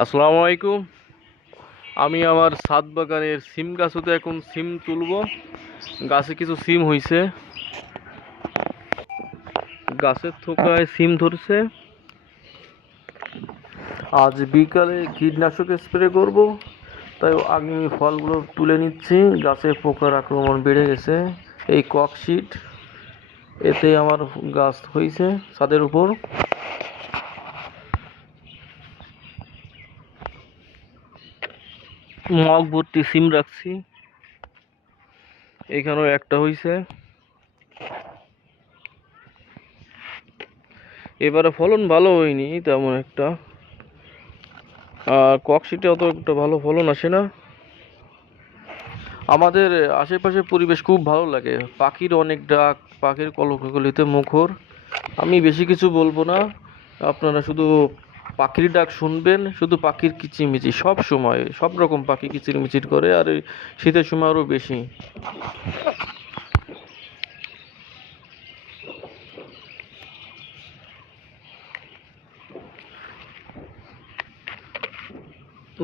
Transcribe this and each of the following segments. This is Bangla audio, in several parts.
আসসালামু আলাইকুম। আমি আমার ছাদ বাগানের সিম গাছতে এখন সিম তুলব। গাছে কিছু সিম হইছে, গাছের থোকায় সিম ধরছে। আজ বিকালে কীটনাশক স্প্রে করব, তাই আগে ফলগুলো তুলে নিচ্ছি। গাছে পোকার আক্রমণ বেড়ে গেছে, এই ককশিট, এতে আমার গাছ হয়েছে ছাদের উপর। মগ ভর্তি সিম রাখছি, এখানেও একটা হয়েছে। এবারে ফলন ভালো হয়নি তেমন একটা, আর ককশিটে অত একটা ভালো ফলন আসে না। আমাদের আশেপাশে পরিবেশ খুব ভালো লাগে, পাখির অনেক ডাক, পাখির কলকাকলিতে মুখর। আমি বেশি কিছু বলবো না, আপনারা শুধু পাখির ডাক শুনবেন, শুধু পাখির কিচিরমিচির, সব সময় সব রকম পাখি কিচিরমিচির করে, আর এই শীতের সময় আরও বেশি।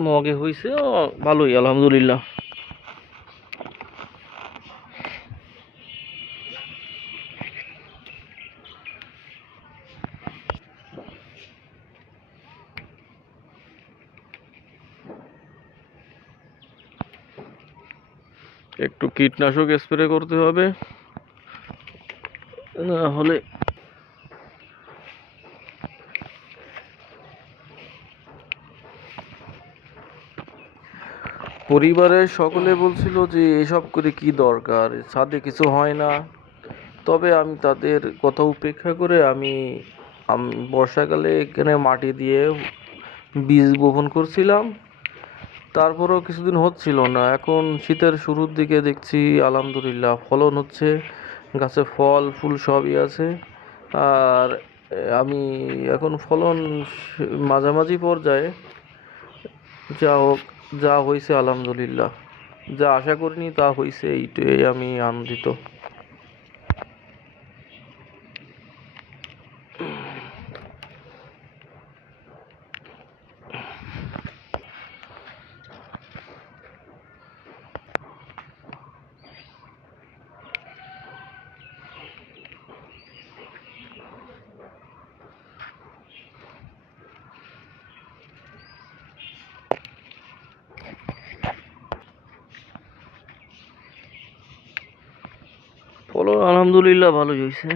মগে হয়েছে ভালোই, আলহামদুলিল্লাহ। একটু কীটনাশক স্প্রে করতে হবে, না হলে। পরিবারের সকলে বলছিল যে এসব করে কি দরকার, ছাদে কিছু হয় না। তবে আমি তাদের কথা উপেক্ষা করে আমি বর্ষাকালে এখানে মাটি দিয়ে বীজ বপন করছিলাম। তারপরেও কিছুদিন হচ্ছিল না, এখন শীতের শুরুর দিকে দেখছি আলহামদুলিল্লাহ ফলন হচ্ছে, গাছে ফল ফুল সবই আছে। আর আমি এখন ফলন মাঝামাঝি পর্যায়ে। যা হোক, যা হয়েছে আলহামদুলিল্লাহ, যা আশা করিনি তা হয়েছে, এইটাই আমি আনন্দিত। ফলন আলহামদুলিল্লাহ ভালোই হয়েছে।